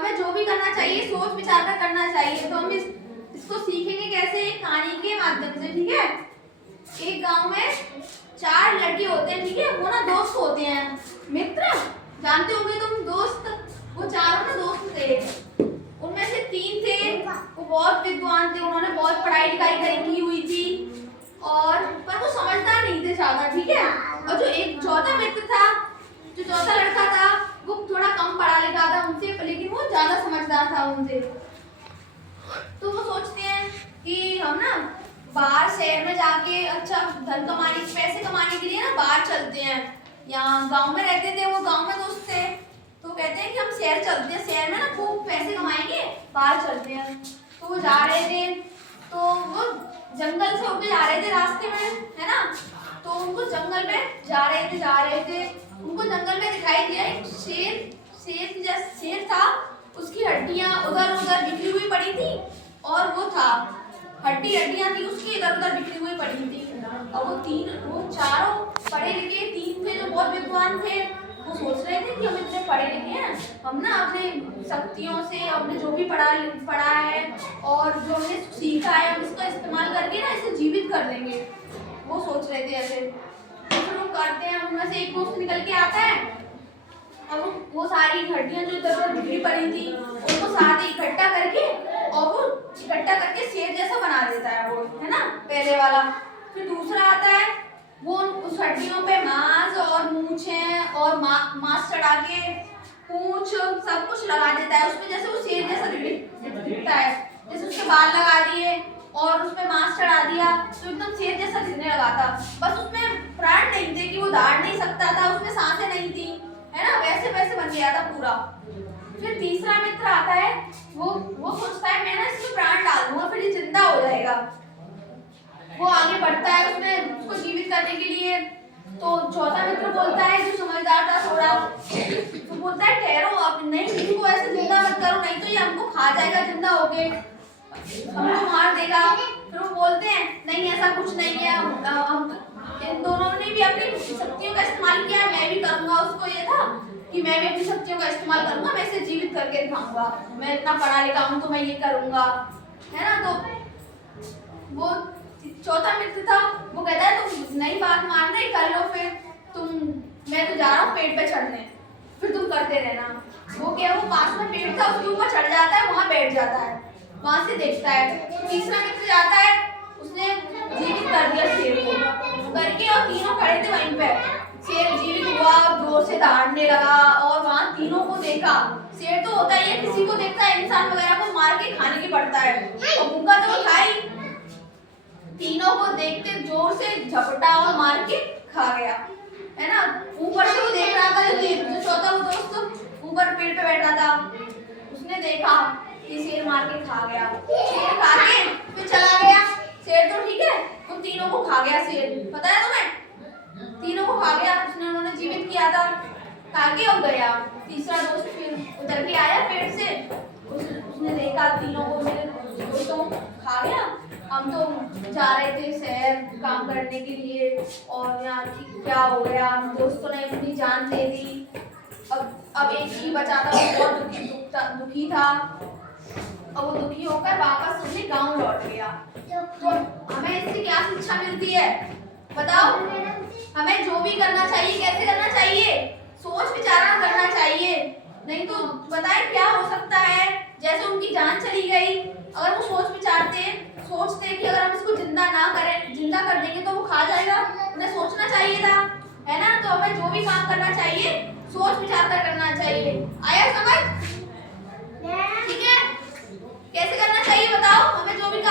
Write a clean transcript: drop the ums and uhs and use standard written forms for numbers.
हमें जो भी करना चाहिए सोच विचार कर करना चाहिए। तो हम इसको सीखेंगे कैसे, एक कहानी के माध्यम से, ठीक है। एक गांव में 4 लड़के होते हैं, ठीक है। वो ना दोस्त होते हैं, मित्र, जानते होंगे तुम, दोस्त। वो चारों ना दोस्त थे। उनमें से 3 थे वो बहुत विद्वान थे, उन्होंने बहुत पढ़ाई लिखाई की हुई थी, और पर वो समझदार नहीं थे ज्यादा, ठीक है। और जो एक चौथा मित्र था, जो चौथा लड़का था, वो थोड़ा कम पढ़ा लिखा था उनसे, लेकिन वो ज्यादा समझदार था उनसे। तो वो सोचते हैं कि हम ना बाहर शहर में जाके अच्छा धन कमाने, पैसे कमाने के लिए ना बाहर चलते हैं। यहाँ गांव में रहते थे, वो गांव में दोस्त थे, तो कहते हैं कि हम शहर चलते हैं, शहर में ना खूब पैसे कमाएंगे, बाहर चलते हैं। तो वो जा रहे थे, तो वो जंगल से होके जा रहे थे रास्ते में, है ना। तो उनको जंगल में जा रहे थे, उनको जंगल में दिखाई दिया एक शेर था। उसकी हड्डियां उधर उधर बिखरी हुई पड़ी थी, और वो था हड्डियां थी उसकी इधर उधर बिखरी हुई पड़ी थी। और वो चारों पढ़े लिखे 3 थे जो बहुत विद्वान थे। वो सोच रहे थे कि हम इतने पढ़े लिखे हैं, हम ना अपने शक्तियों से, हमने जो भी पढ़ा है और जो हमने सीखा है, हम इसका इस्तेमाल करके ना इसे जीवित कर देंगे। वो सोच रहे थे ऐसे। तो फिर वो करते हैं, उनमें से एक दोस्त निकल के आता है, और वो सारी हड्डियां जो इधर उधर बिखरी पड़ी थी उनको साथ इकट्ठा करके, और वो इकट्ठा करके शेर जैसा बना देता है, वो है ना पहले वाला। फिर दूसरा आता है, वो उस हड्डियों पे मांस और मूंछें और मांस चढ़ा के पूंछ सब कुछ लगा देता है उसमें, जैसे वो शेर जैसा दिखता है। जैसे उसके बाल लगा दिए और उसमें मांस चढ़ा दिया, तो एकदम शेर जैसा दिखने लगा था। बस उसमें प्राण नहीं थे कि वो दौड़ नहीं सकता था, उसमें सांसें नहीं थी, है ना, वैसे वैसे बन गया था पूरा। फिर तीसरा मित्र आता है, वो सोचता है मैं ना इसमें प्राण डाल दूंगा, फिर ये जिंदा हो जाएगा। वो आगे बढ़ता है उसमें उसको जीवित करने के लिए। तो चौथा मित्र बोलता है, जो समझदार था थोड़ा, तो बोलता है ठहरो, अब नहीं, इसको ऐसे जिंदा मत करो, नहीं तो ये हमको खा जाएगा जिंदा होके, हमको मार देगा। फिर वो बोलते हैं नहीं, ऐसा कुछ नहीं है, हम इन दोनों ने भी अपनी शक्तियों का इस्तेमाल किया, मैं भी करूंगा। उसको ये था कि मैं भी अपनी शक्तियों का इस्तेमाल करूंगा, मैं इसे जीवित करके दिखाऊंगा, मैं इतना पढ़ा लिखा हूं तो मैं ये करूंगा, है ना। तो वो चौथा मित्र था, वो कहता है तुम नई बात मान रहे, कर लो फिर तुम, मैं तो जा रहा हूँ पेड़ पे चढ़ने, फिर तुम करते रहना। वो क्या, वो पास में पेड़ था, उसके ऊपर चढ़ जाता है, वहां बैठ जाता है, वहां से देखता है। तीसरा मित्र जाता है, उसने जीवित कर दिया शेर को करके, और तीनों खड़े थे वहीं पे। शेर जीवित हुआ, जोर से दहाड़ने लगा, और वहां तीनों को देखा। शेर तो होता ही है, किसी को देखता है इंसान वगैरह को मार के खाने की पड़ता है, और भूखा तो वो था ही। तीनों को देखते जोर से झपटा और मार के खा गया, है ना। ऊपर से वो देख रहा था, जो चौथा वो दोस्त ऊपर पेड़ पे बैठा था, उसने देखा कि शेर मार के खा गया। शेर खा के फिर चला गया। शेर तो ठीक है, उन तीनों को खा गया शेर, पता है तुम्हें, तीनों को खा गया उसने, उन्होंने जीवित किया था, खा के हो गया। तीसरा दोस्त फिर उतर के आया पेड़ से, उसने देखा तीनों को मेरे दोस्तों खा गया, हम तो जा रहे थे शहर काम करने के लिए, और यहाँ क्या हो गया, हम दोस्तों ने अपनी जान दे दी। अब एक ही बचा था, वो बहुत दुखी था, और वो दुखी होकर वापस अपने गांव लौट गया। तो हमें इससे क्या शिक्षा मिलती है बताओ। हमें जो भी करना चाहिए कैसे करना चाहिए, सोच विचार करना चाहिए, नहीं तो बताएं क्या हो सकता है। जैसे उनकी जान चली गई, अगर वो सोचते कि अगर हम इसको जिंदा ना करें, जिंदा कर देंगे तो वो खा जाएगा, उन्हें सोचना चाहिए था, है ना। तो हमें जो भी काम करना चाहिए सोच विचार कर करना चाहिए। आया समझ? ठीक है, कैसे करना चाहिए बताओ, हमें जो भी